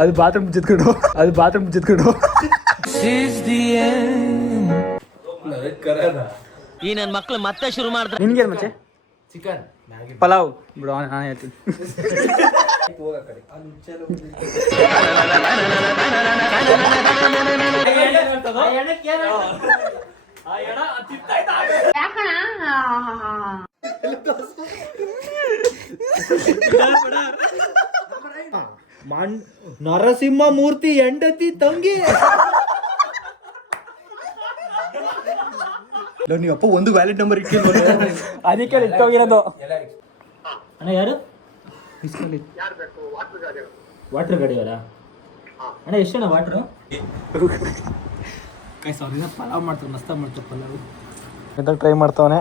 ಅದು ಬಾತ್ರೂಮ್ ಮುಚ್ಚಿದ್ಕೊಂಡು ಈ ನನ್ನ ಮಕ್ಳು ಮತ್ತೆ ಶುರು ಮಾಡಿದ್ರೆ ನಿನ್ಗೇನು ಮಚ್ಚೆ? ಚಿಕನ್ ಪಲಾವ್ ಬಿಡು, ನಾನು ಹೇಳ್ತೀನಿ. ನರಸಿಂಹ ಮೂರ್ತಿ ಹೆಂಡತಿ ತಂಗಿ. ನೀವು ಅಪ್ಪ ಒಂದು ವ್ಯಾಲಿಡ್ ನಂಬರ್ ಇಟ್ಟಿಲ್ಲ, ಅದಕ್ಕೆ ಇಟ್ಟೋಗಿರೋದು. ಅಣ್ಣ ಯಾರು ವಾಟರ್ ಗಾಡಿಯವರ? ಅಣ್ಣ ಎಷ್ಟಣ್ಣ ವಾಟ್ರು? ಪಲಾವ್ ಮಾಡ್ತಾರೆ, ಮಸ್ತಾಗಿ ಮಾಡ್ತಾರೆ ಪಲಾವ್. ಎಂತ ಟ್ರೈ ಮಾಡ್ತಾವನೆ.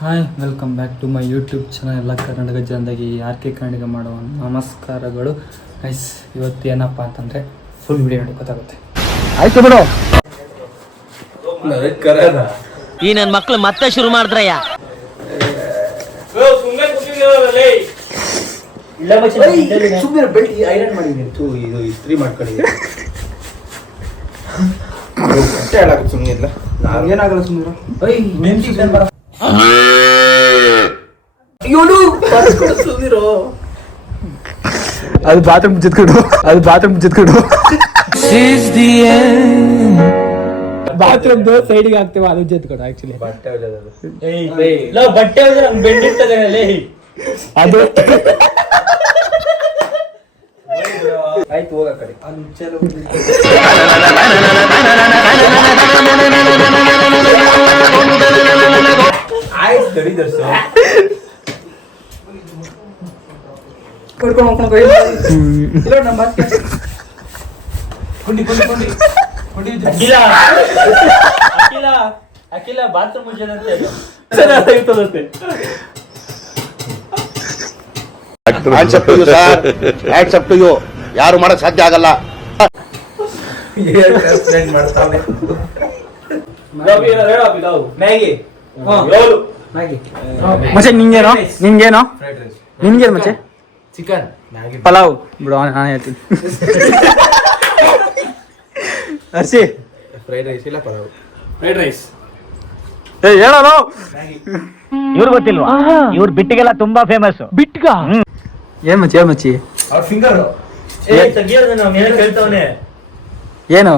Hi, welcome back to my YouTube channel. ಎಲ್ಲ ಕರ್ನಾಟಕ ಜನತೆಗೆ RK ಕನ್ನಡಿಗ ಮಾಡುವ ನಮಸ್ಕಾರಗಳು. ಗೈಸ್, ಇವತ್ತು ಏನಪ್ಪ ಅಂತಂದರೆ ಫುಲ್ ವಿಡಿಯೋ ನೋಡಿ ಗೊತ್ತಾಗುತ್ತೆ. ಆಯ್ತು ಬಿಡು. ಈ ನನ್ನ ಮಕ್ಳು ಮತ್ತೆ ಶುರು ಮಾಡಿದ್ರಯ್ಯ. ಸುಮ್ಮನೆ ಬೆಳ್ಳಿ ಐರನ್ ಮಾಡಿದ್ದೀನಿ, ಇದು ಇಸ್ತ್ರಿ ಮಾಡ್ಕೊಳ್ಳಿ. ಸುಮ್ಮನೆ ಇಲ್ಲ, ಏನಾಗಲ್ಲ ಸುಮ್ಮನೆ. ಅದು ಬಾತ್ರೂಮ್ ಮುಚ್ಚಿದ್ಕೊಂಡು ಬಾತ್ರೂಮ್ ಸೈಡಿಗೆ ಹಾಕ್ತೇವೆ, ಅದು ಜೆತ್ಕೊಡು. ಆಕ್ಚುಲಿ ಬಟ್ಟೆ ಬೆಂಡಿರ್ತದೆ ಅದು ಆಯ್ತು, ಹೋಗ ಕಡೆ. ಆಯ್ತು, ತಡಿ ದರ್ಶು. ಅಖಿಲ ಬಾತ್ರೂಮ್ ಮುಚ್ಚದಂತೆ ಯಾರು ಮಾಡಕ್ ಸಾಧ್ಯ ಆಗಲ್ಲ. ಮಚ್ಚೆ ನಿನ್ಗೇನು ಮಚ್ಚೆ? ಚಿಕನ್ ಪಲಾವ್ ಬಿಡು, ನಾನು ಹೇಳ್ತೀನಿ. ಅರ್ಸಿ ಫ್ರೈಡ್ ರೈಸ್ ಇಲ್ಲ ಪಲಾವ್. Fried rice. ಹೇಳೋ. ಇವ್ರು ಗೊತ್ತಿಲ್ವಾ? ಇವ್ರ ಬಿಟ್ಟಿಗೆಲ್ಲ ತುಂಬಾ ಫೇಮಸ್. ಬಿಟ್ಗ ಏನ್ ಮಚ್ಚಿ? ಅವ್ರ ಫಿಂಗರ್ ಕೇಳ್ತಾವನೆ. ಏನು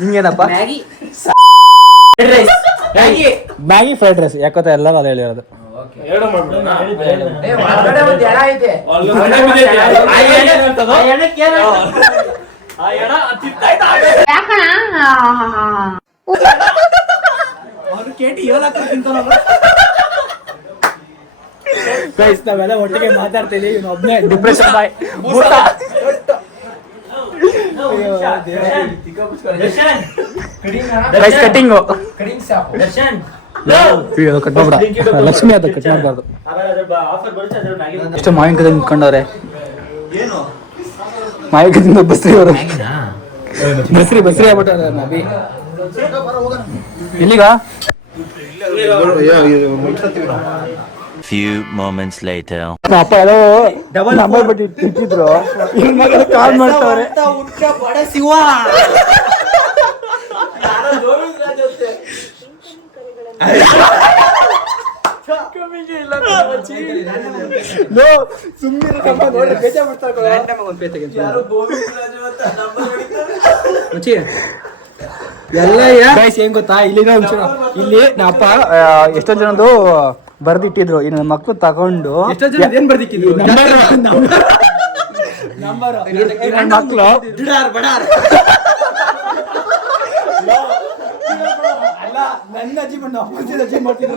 ನಿಂಗೇನಪ್ಪ? Maggi fried rice. ಯಾಕತ್ತ ಎಲ್ಲರೂ ಅದೇ ಹೇಳಿರೋದು. ನಾವೆಲ್ಲ ಒಟ್ಟಿಗೆ ಮಾತಾಡ್ತೀವಿ, ಒಬ್ಬನೇ ಡಿಪ್ರೆಷನ್ ಬಾಯ್. ಕಟಿಂಗ್ ಕಟ್ ಮಾಡ್ಬಿಡ, ಲಕ್ಷ್ಮಿ ಅದ ಕಟ್ ಮಾಡ್ಬಾರ್ದು. ಎಷ್ಟು ಮಾವಿನಕಾಯಿ ನಿಂತ್ಕೊಂಡವ್ರೆ. ಮಾವಿನಕಾಯಿಂದ ಬಸ್ರಿ ಅವರು ಬಸ್ರಿ ಆಗ್ಬಿಟ್ಟಾರೆ. ಇಲ್ಲಿಗ Few moments later. ಅಪ್ಪ ಎಲ್ಲೋ ಡಬಲ್ ನಂಬರ್ ಬಿಟ್ಟು ಇಟ್ಟಿದ್ರು, ಕಾಲ್ ಮಾಡ್ತಾವ್ರೆ. ಏನ್ ಗೊತ್ತಾ, ಇಲ್ಲಿ ನಪ್ಪ ಎಷ್ಟೊಂದ್ ಜನದ್ದು ಬರ್ದಿಟ್ಟಿದ್ರು. ಇನ್ನು ಮಕ್ಳು ತಗೊಂಡು ಏನ್ ಬರ್ದಿಟ್ಟಿದ್ರು ಮಕ್ಳು ನನ್ನ ಅಜ್ಜಿ ಬಂದು ಅಪ್ಪನ ಅಜ್ಜಿ ಮಾಡ್ತಿದ್ರು.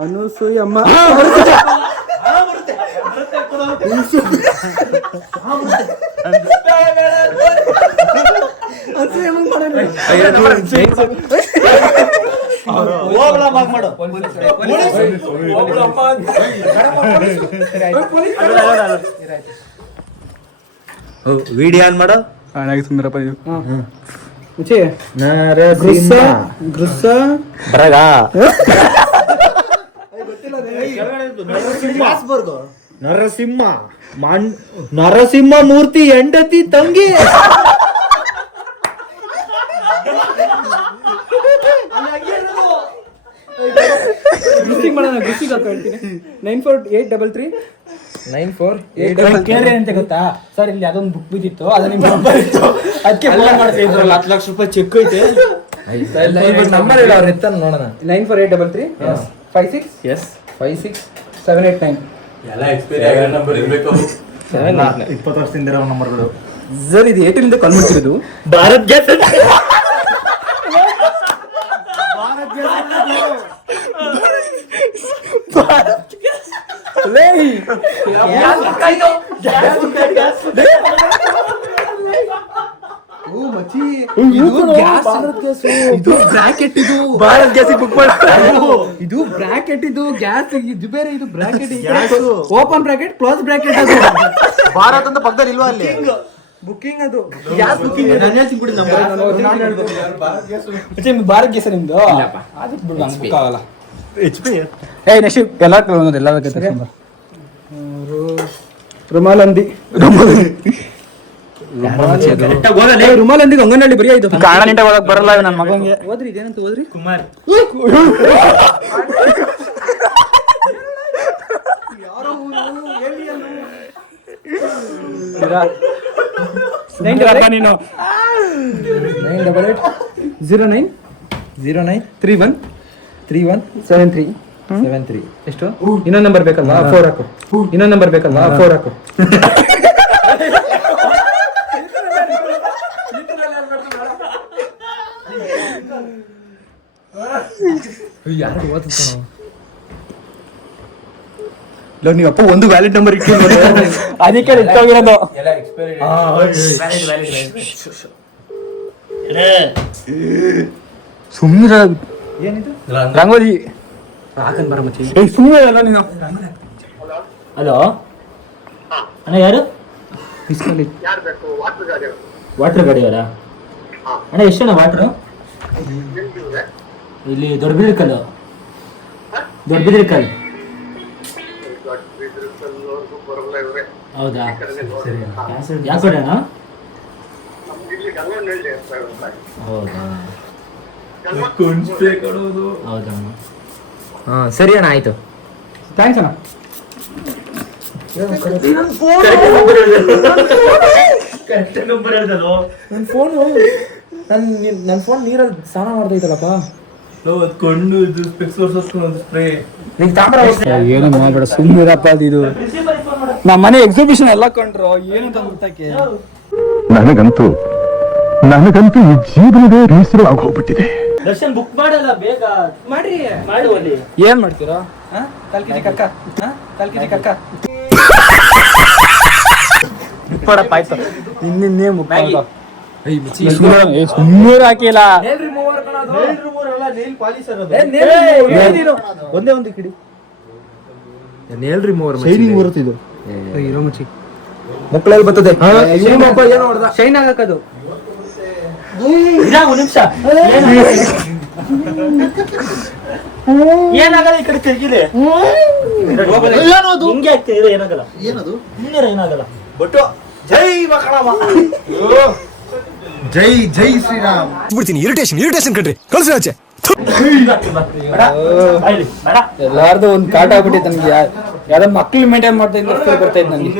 ಅನಸೂಯಮ್ಮ ವಿಡಿಯೋ ಆನ್ ಮಾಡೋ. ಸುಂದರಪ್ಪ ನೀವು ನರಸಿಂಹ ಮೂರ್ತಿ ಹೆಂಡತಿ ತಂಗಿ. ಗುಸ್ತಿಗೆ ಹೇಳ್ತೀನಿ 9483 9483 ಅಂತ ಗೊತ್ತಾ ಸರ್? ಇಲ್ಲಿ ಅದೊಂದು ಬುಕ್ ಬಿದ್ದಿತ್ತು, ಅದು ನಿಮ್ಮ ನಂಬರ್ ಇತ್ತು, ಅದಕ್ಕೆ ಫೋನ್ ಮಾಡ್ತಾ ಇದ್ರು. 10 ಲಕ್ಷ ರೂಪಾಯಿ ಚೆಕ್ ಐತೆ. ನಂಬರ್ ಹೇಳ ಅವ್ರ ಎತ್ತ ನೋಡೋಣ. 9483 56 789. ಎಲ್ಲ ಎಕ್ಸ್ಪೈರಿ ಆಗಿರೋ ನಂಬರ್ ಇರಬೇಕು. 20 ವರ್ಷದಿಂದ ಇರೋ ನಂಬರ್ಗಳು. ಸರ್ ಇದು ಏರ್ಟೆಲ್ ಕಾಲ್ ಮಾಡ್ತಿರೋದು. ಭಾರತ್ ಗ್ಯಾಸ್. ಇದು ಬ್ರಾಕೆಟ್, ಇದು ಭಾರತ್ ಗ್ಯಾಸ್ ಬುಕ್ ಮಾಡ. ಇದು ಬ್ರಾಕೆಟ್, ಇದು ಗ್ಯಾಸ್, ಇದು ಬೇರೆ, ಇದು bracket, open bracket, close bracket. ಅದು ಭಾರತ್ ಅಂತ ಪಕ್ಕದಲ್ಲಿ ಇಲ್ವಾ ಅಲ್ಲಿ? ಬುಕ್ಕಿಂಗ್, ಅದು ಗ್ಯಾಸ್ ಬುಕ್ಕಿಂಗ್. ಭಾರತ್ ಗ್ಯಾಸ್ ನಿಮ್ದು? ಅದಕ್ಕೆ ಬಿಡು, ನಮ್ಗೆ ಬುಕ್ ಆಗಲ್ಲ. ನೆಕ್ಸ್ಟ್ ಎಲ್ಲ ರುಮಾಲಂದಿ ಅಂಗನಹಳ್ಳಿ ಬರೀ ಆಯ್ತು. ಕಾರಣ ನಿಂಟ ಓದಕ್ ಬರಲ್ಲ ನನ್ನ ಮಗಂಗೆ. ಓದ್ರಿ, ಇದೇನಂತ ಓದ್ರಿ? ಕುಮಾರ್. ನೀನು 98809313173 ಎಷ್ಟು? ಇನ್ನೊಂದು ನಂಬರ್ ಬೇಕಲ್ಲ? 4 ಹಾಕು. ಇನ್ನೊಂದು ನಂಬರ್ ಬೇಕಲ್ಲ? 4 ಹಾಕು. ಯಾರು ಓದ್ತಾನೋ? ನೀವು ಅಪ್ಪ ಒಂದು ವ್ಯಾಲಿಡ್ ನಂಬರ್ ಇಟ್ಟಿರೋದು ಅದಕ್ಕೆ ಇಟ್ಟೋಗಿರೋದು. ಎಲ್ಲ ಎಕ್ಸ್ಪೈರಿ ಸುಮ್ಮನೆ ಏನಿದು? ರಂಗೋಲಿ ಹಾಕನ್ ಬರ ಮಚ್ಚಿ. ಸುಮ್ಮನೆ ಅಲ್ಲ ನೀನು. ಹಲೋ ಅಣ್ಣ, ಯಾರು? ವಾಟರ್ ಗಾಡಿಯವರಾ? ಅಣ್ಣ ಎಷ್ಟಣ್ಣ ವಾಟ್ರು? ಇಲ್ಲಿ ದೊಡ್ಡಬಿದ್ರಕಲ್ಲು. ದೊಡ್ಡಬಿದ್ರಕಲ್ಲು ಹೌದಾ? ಯಾವ ಕಡೆ ಅಣ್ಣ? ಹೌದಾ ಹೌದಾ? ಹಾಂ ಸರಿ ಅಣ್ಣ, ಆಯ್ತು. ಥ್ಯಾಂಕ್ಸ್ ಅಣ್ಣ. ನನ್ನ ಫೋನ್ ನೀರಲ್ಲಿ ಸ್ನಾನ ಮಾಡ್ದೈತಲ್ಲಪ್ಪ. ಏನು ಮಾಡಬೇಡ, ಸುಮ್ಮನಿರಪ್ಪ. ಇದು ನಮ್ಮ ಮನೆ ಎಕ್ಸಿಬಿಷನ್ ಎಲ್ಲ ಕಂಡ್ರು ಏನಂತ ಗೊತ್ತಾಕೆ. ನನಗಂತೂ ಈ ಜೀವನವೇ ಬೇಸರ ಆಗೋಗ್ಬಿಟ್ಟಿದೆ. ದರ್ಶನ್ ಬುಕ್ ಮಾಡಲ್ಲ, ಬೇಗ ಮಾಡ್ರಿ. ಮಾಡಿ. ಏನ್ ಮಾಡ್ತೀರಾ? ಕಾಲ್ ಕೆಜಿ ಕಕ್ಕ. ಬಿಟ್ಕೊಡಪ್ಪ, ಆಯ್ತು. ಇನ್ನಿನ್ನೇ ಮ್ಯಾಗಿ. ಸುಮ್ಮನೆ ಹಾಕಿಲ್ಲ. ಒಂದೇ ಒಂದು ಕಿಡಿ ನೇಲ್ ರಿಮೂವರ್. ಶೈನಿಂಗ್ ಬರುತ್ತೆ ಇದು. ಇರೋ ಮಚ್ಚಿ ಮಕ್ಕಳಲ್ಲಿ ಬರ್ತದೆ. ಶೈನ್ ಆಗಕ್ಕದು. ಒಂದು ನಿಮಿಷ. ಏನಾಗಲ್ಲ, ಈ ಕಡೆ ತಿರ್ಗಿಲಿ. ಹಿಂಗೆ ಆಗ್ತಿದೆ, ಏನಾಗಲ್ಲ. ಏನದು? ಹಿಂಗೆ ಏನಾಗಲ್ಲ. ಬಟ್ಟು ಜೈ ಮಕ್ಕಳಮ್ಮ. ಜೈ ಜೈ ಶ್ರೀರಾಮ್. ಬಿಡ್ತೀನಿ, ಇರಿಟೇಷನ್ ಕಣ್ರಿ, ಕಳ್ಸಿ ಆಚೆ. ಎಲ್ಲಾರ್ದು ಒಂದ್ ಕಾಟ ಆಗ್ಬಿಟ್ಟಿತ್ತು ನನ್ಗೆ. ಯಾವ್ದೋ ಮಕ್ಳು ಮೇಂಟೈನ್ ಮಾಡ್ತಾ ಇದ್ದ ಬರ್ತಾ ಇದ್ ನನ್ಗೆ.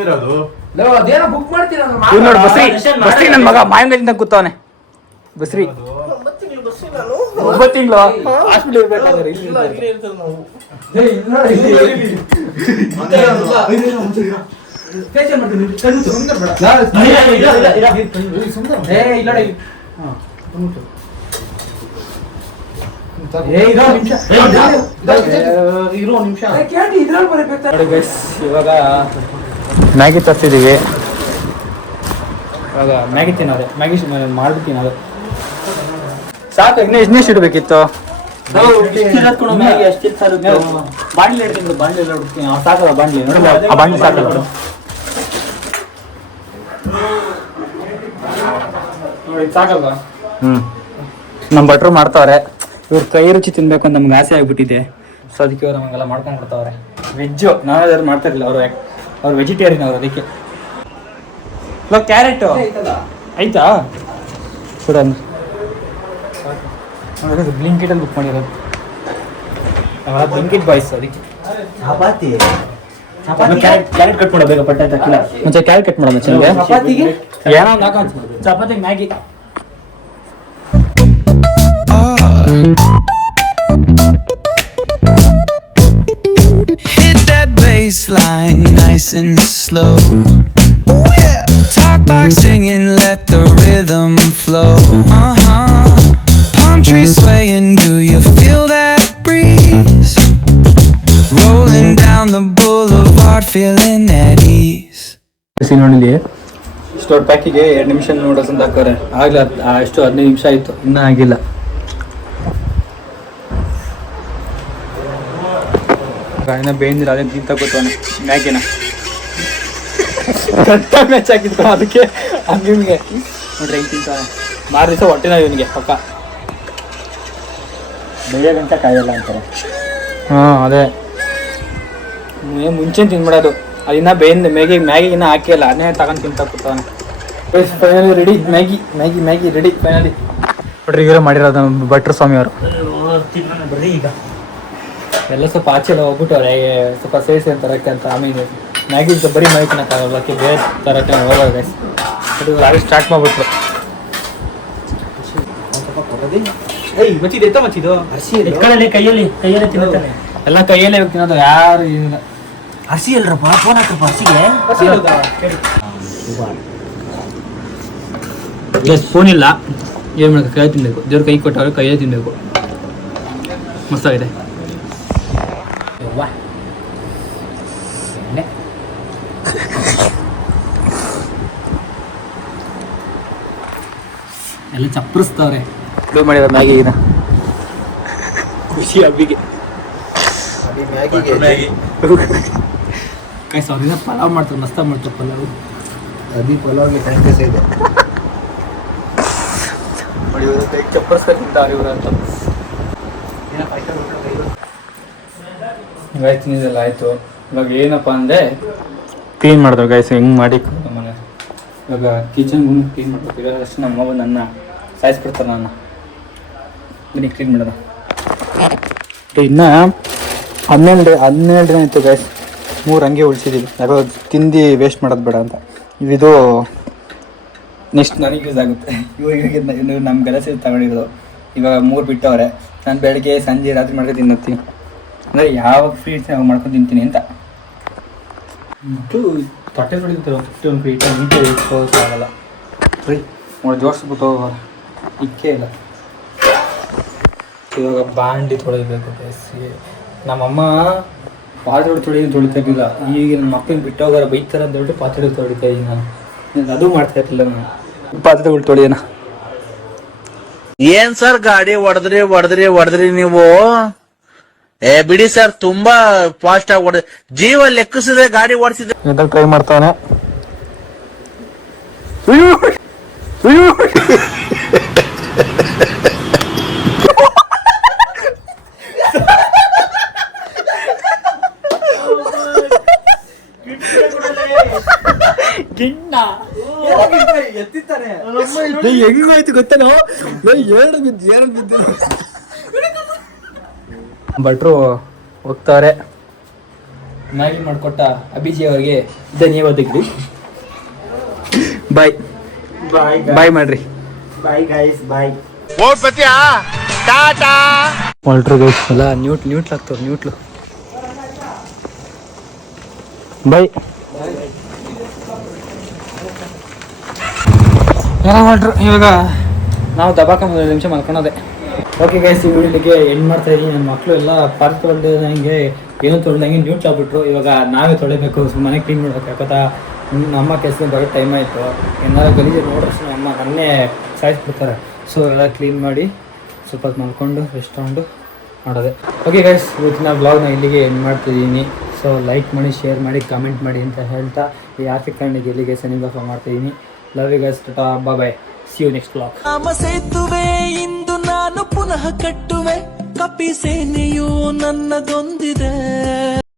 ಅದೇನೋ ಬುಕ್ ಮಾಡ್ತೀರ ಇವ್ ನೋಡು ಬಸ್ರಿ ನನ್ ಮಗ ಮಾಯಂಗದಿಂದ ಕೂತವನೆ. ಬಸ್ರಿ 9 ತಿಂಗಳು ಹಾಸ್ಪಿಟಲ್ ಇರ್ಬೇಕಾದ್ರೆ ಇವಾಗ ಮ್ಯಾಗಿ ತರ್ತಿದೀವಿ. ಇವಾಗ ಮ್ಯಾಗಿ ತಿನ್ನೋದು, ಮ್ಯಾಗಿ ಮಾಡ್ಬಿಟ್ಟು ತಿನ್ನೋದು. ಸಾಕು ಇನ್ನೂ ಎಷ್ಟೆಷ್ಟು ಇಡಬೇಕಿತ್ತು ಬಾಂಡ್ಲಿ ಇಡ್ತೀನಿ ಬಾಂಡ್ಲಿ ಎಲ್ಲ ಹುಡ್ತೀನಿ ಸಾಕಲ್ಲ ಬಾಂಡ್ಲಿ ಆ ಬಾಂಡ್ಲಿ ಸಾಕಲ್ಲ ನೋಡಿ ಸಾಕಲ್ವಾ? ನಮ್ಮ ಭಟ್ರು ಮಾಡ್ತಾವ್ರೆ. ಇವ್ರ ಕೈ ರುಚಿ ತಿನ್ಬೇಕು ಅಂತ ನಮ್ಗೆ ಆಸೆ ಆಗ್ಬಿಟ್ಟಿದೆ. ಸೊ ಅದಕ್ಕೆ ಅವ್ರು ನಮಗೆಲ್ಲ ಮಾಡ್ಕೊಂಡು ಕೊಡ್ತಾವ್ರೆ. ವೆಜ್ಜು ನಾವೇದಾದ್ರು ಮಾಡ್ತಾ ಇರಲಿಲ್ಲ ಅವ್ರು ವೆಜಿಟೇರಿಯನ್ ಅವರು. ಅದಕ್ಕೆ ಇವಾಗ ಕ್ಯಾರೆಟು ಆಯ್ತಾ ಕೂಡ ಬ್ಲಿಂಕಿಟಲ್ಲಿ ಬುಕ್ ಮಾಡಿರೋದು. ನಾವೆಲ್ಲ ಬ್ಲಿಂಕಿಟ್ ಬಾಯ್ಸ್. ಅದಕ್ಕೆ ಚಪಾತಿ ಕ್ಯಾರೆಟ್ ಕಟ್ ಮಾಡಬೇಕು ಪಟ್ಟ ಹಾಕಿಲ್ಲ. ಮುಂಚೆ ಕ್ಯಾರೆಟ್ ಕಟ್ ಮಾಡೋಣ ಚೆನ್ನಾಗಿ. ಚಪಾತಿಗೆ ಏನೋ ಒಂದು ಹಾಕೊಂಡು ಚಪಾತಿಗೆ Maggi. Hit that baseline nice and slow. Talk like singing, let the rhythm flow. Palm trees swaying, do you feel that breeze? Rolling down the boulevard, feeling at ease. ನೋಡಿ store ಪ್ಯಾಕಿಗೆ 2 ನಿಮಿಷ noodles ಅಂತ ಹಾಕೋರೆ. ಆಗ್ಲೇ ಎಷ್ಟು 15 ನಿಮಿಷ ಆಯಿತು, ಇನ್ನೂ ಆಗಿಲ್ಲ. ಗಾಯನ ಬೇಂದಿಲ್ಲ ಅದೇ ತಿಂತ ಕೂತವನೆ ಮ್ಯಾಗಿನ ಕಟ್ಟ ಮ್ಯಾಚ್ ಹಾಕಿದ್ರು ಅದಕ್ಕೆ ಹಂಗೆ ನೋಡ್ರಿ ಹೆಂಗೆ ತಿಂತಾನೆ. ಮಾರು ದಿವಸ ಹೊಟ್ಟೆನ ಇವನಿಗೆ ಪಕ್ಕ ಬೆಳೆಗಂತ ಕಾಯಲ್ಲ ಅಂತಾರೆ. ಹಾಂ ಅದೇ ಮುಂಚೆ ತಿನ್ಬಿಡೋದು. ಅದಿನ್ನ ಮ್ಯಾಗಿ ಇನ್ನೂ ಹಾಕಿಲ್ಲ, ಅದನ್ನೇ ತಗೊಂಡು ತಿಂತ ಕೂತವನೆ. Finally ready Maggi ready finally. ನೋಡ್ರಿ ಇವರೇ ಮಾಡಿರೋದು ನಮ್ಮ ಭಟ್ರು ಸ್ವಾಮಿ ಅವರು. ಬರ್ರಿ ಈಗ ಎಲ್ಲ ಸ್ವಲ್ಪ ಆಚೆ ಎಲ್ಲ ಹೋಗ್ಬಿಟ್ಟವ್ರೆ ಸ್ವಲ್ಪ ಸೇರಿಸಿ ಅಂತ ತರಕ್ಕೆ ಅಂತ. ಆಮೇಲೆ ಮ್ಯಾಗಿ ಬರೀ ಮ್ಯಾಗಿ ತಿನ್ನೋಕ್ಕಾಗಲ್ಲ, ಬೇರೆ ತರಕ್ಕೆ ಹೋಗೋದು. ಅದು ಸ್ಟಾರ್ಟ್ ಮಾಡ್ಬಿಟ್ರು. ಮಚ್ಚಿದ್ದು ಕೈಯಲ್ಲಿ ತಿನ್ನುತ್ತಾನೆ ಎಲ್ಲ ಕೈಯಲ್ಲೇ ತಿನ್ನೋದು. ಯಾರು ಏನಿಲ್ಲ. ಹಸಿ ಅಲ್ರಪ್ಪ, ಫೋನ್ ಹಾಕ್ರಪ್ಪ ಹಸಿಗೆ. ಸ್ಪೂನ್ ಇಲ್ಲ, ಏನು ಮಾಡೋದು, ಕೈ ತಿನ್ನಬೇಕು. ದೇವ್ರ ಕೈ ಕೊಟ್ಟವ್ರೆ, ಕೈಯೇ ತಿನ್ನಬೇಕು. ಮಸ್ತಾಗಿದೆ. ಎಲ್ಲ ಚಪ್ಪರಿಸ್ತವ್ರೆ. ಇದು ಮಾಡಿರೋ ಮ್ಯಾಗಿನ ಖುಷಿ ಹಬ್ಬಿಗೆ ಕೈ ಸಾವಿರ ಪಲಾವ್ ಮಾಡ್ತಾರೆ, ಮಸ್ತಾಗಿ ಮಾಡ್ತಾರೆ ಪಲಾವ್. ಅದಿ ಪಲಾವ್ಗೆ ಟ್ಯಾಂಕಸ್ ಇದೆ. ಚಪ್ಪರ್ಸ್ಕೊಂಡು ತಿಂತಾರೆ ಇವರು ಅಂತ. ಗಾಯ್ತು ತಿನ್ನೋದೆಲ್ಲ ಆಯಿತು. ಇವಾಗ ಏನಪ್ಪ ಅಂದರೆ ಕ್ಲೀನ್ ಮಾಡಿದ್ರು ಗೈಸ್ ಹೆಂಗೆ ಮಾಡಿ ಮನೆ ಇವಾಗ ಕಿಚನ್ ಕ್ಲೀನ್ ಮಾಡ್ಬೇಕು. ಇರೋದಷ್ಟು ನಮ್ಮ ಮಗು ನನ್ನ ಸಾಯಿಸ್ಬಿಡ್ತಾರೆ. ನನ್ನ ಇದನ್ನ ಕ್ಲೀನ್ ಮಾಡೋದು ಇನ್ನು 12 ದಿನ ಆಯಿತು ಗೈಸ್. 3 ಹಂಗೆ ಉಳಿಸಿದ್ದೀವಿ, ಯಾಕೋ ತಿಂದು ವೇಸ್ಟ್ ಮಾಡೋದು ಬೇಡ ಅಂತ. ಇದು ನೆಕ್ಸ್ಟ್ ನನಗೆ ಯೂಸ್ ಆಗುತ್ತೆ. ಇವಾಗ ನಮ್ಮ ಕೆಲಸ ತಗೊಂಡಿರೋದು. ಇವಾಗ 3 ಬಿಟ್ಟವ್ರೆ. ನಾನು ಬೆಳಗ್ಗೆ ಸಂಜೆ ರಾತ್ರಿ ಮಾಡ್ಕೊಂಡು ತಿನ್ನತ್ತೀನಿ. ಅಂದರೆ ಯಾವಾಗ ಫ್ರೀ ಇರ್ತೀನಿ ಅವಾಗ ಮಾಡ್ಕೊಂಡು ತಿಂತೀನಿ ಅಂತ. ತೊಟ್ಟೆ ತೊಳಿತಾರೆ ಒಂದು ಫ್ರೀ ನೀಟೇ ಇಟ್ಕೋಕ್ಕಾಗಲ್ಲ. ಫ್ರೀ ನೋಡಿ ಜೋಡಿಸ್ಬಿಟ್ಟು ಇಕ್ಕೇ ಇಲ್ಲ. ಇವಾಗ ಬಾಂಡಿ ತೊಳಿಬೇಕು. ನಮ್ಮಮ್ಮ ಪಾತ್ರೆ ತೊಳಿತಾ ಇರಲಿಲ್ಲ. ಈಗ ನಮ್ಮ ಅಪ್ಪನ ಬಿಟ್ಟೋಗಾರ ಬೈತಾರೆ ಅಂತ ಹೇಳ್ಬಿಟ್ಟು ಪಾತ್ರೆ ತೊಳಿತಾ ಇದ್ದೀನಿ ನಾನು. ಅದು ಮಾಡ್ತಾ ಇರಲಿಲ್ಲ ನಾನು. ಪಾತ್ರೆಗಳು ತೊಳಿಯೋಣ. ಏನ್ ಸರ್ ಗಾಡಿ ಹೊಡೆದ್ರಿ ನೀವು? ಬಿಡಿ ಸರ್, ತುಂಬಾ ಫಾಸ್ಟ್ ಆಗಿ ಹೊಡೆದ. ಜೀವ ಲೆಕ್ಕಿಸಿದ್ರೆ ಗಾಡಿ ಓಡಿಸಿದ್ರೆ ಟ್ರೈ ಮಾಡ್ತಾನೆ. ಹೆಂಗಾಯ್ತು ಗೊತ್ತೇನೋ? ಎರಡು ಬಿದ್ದು ಭಟ್ರು ಹೋಗ್ತಾರೆ. ಮ್ಯಾಗಿ ಮಾಡಿಕೊಟ್ಟ ಅಭಿಜಿ ಅವರಿಗೆ ಧನ್ಯವಾದಗಳು. ಬಾಯ್ ಬಾಯ್ ಮಾಡ್ರಿ. Bye guys bye. ಹೊಲ್ಟ್ರು ಗೈಸ್ ಎಲ್ಲ ನ್ಯೂಟ್ಲ್ ಆಗ್ತವ್ರು. ನ್ಯೂಟ್ಲು ಬಾಯ್. ಎಲ್ಲ ಹೊರಟ್ರು. ಇವಾಗ ನಾವು ದಬಾಕ 1 ನಿಮಿಷ ಮಲ್ಕೊಳೋದೆ. ಓಕೆ ಗೈಸ್, ಈ ವಿಡಿಯೋಗೆ ಎಂಡ್ ಮಾಡ್ತಾ ಇದ್ದೀನಿ. ನನ್ನ ಮಕ್ಕಳು ಎಲ್ಲ ಪಾರ್ಕ್ ತೊಳೆದಂಗೆ ಏನೋ ತೊಳೆದಂಗೆ ನ್ಯೂಟ್ ಆಗ್ಬಿಟ್ರು. ಇವಾಗ ನಾವೇ ತೊಳಿಬೇಕು, ಮನೆ ಕ್ಲೀನ್ ಮಾಡ್ಬೇಕು. ಯಾಕಂತ ನಮ್ಮ ಕೆಲಸ ಬರೋ ಟೈಮ್ ಆಯಿತು. ಏನಾರು ಗಲೀಜು ನೋಡ್ರಷ್ಟು ನಮ್ಮ ನನ್ನೇ ಸಾಯಿಸ್ಬಿಡ್ತಾರೆ. ಸೊ ಎಲ್ಲ ಕ್ಲೀನ್ ಮಾಡಿ ಸ್ವಲ್ಪ ಹೊತ್ತು ಮಲ್ಕೊಂಡು ರೆಸ್ಟ್ ತಗೊಂಡು ಮಾಡೋದೆ. ಓಕೆ ಗೈಸ್, ಇವತ್ತಿನ ಬ್ಲಾಗ್ನ ಇಲ್ಲಿಗೆ ಎಂಡ್ ಮಾಡ್ತಿದ್ದೀನಿ. ಸೊ ಲೈಕ್ ಮಾಡಿ, ಶೇರ್ ಮಾಡಿ, ಕಮೆಂಟ್ ಮಾಡಿ ಅಂತ ಹೇಳ್ತಾ ಈ ಆರ್ಥಿಕ ಕಾರಣಿಗೆ ಇಲ್ಲಿಗೆ ಸನಿಂಗ್ ಆಫ್ ಮಾಡ್ತಿದ್ದೀನಿ. ಲವ್ ಯು ಗೈಸ್, ಟಾಟಾ, bye. See you next blog. ಸೇತುವೆ ಇಂದು ನಾನು ಪುನಃ ಕಟ್ಟುವೆ, ಕಪಿ ಸೇನೆಯು ನನ್ನದೊಂದು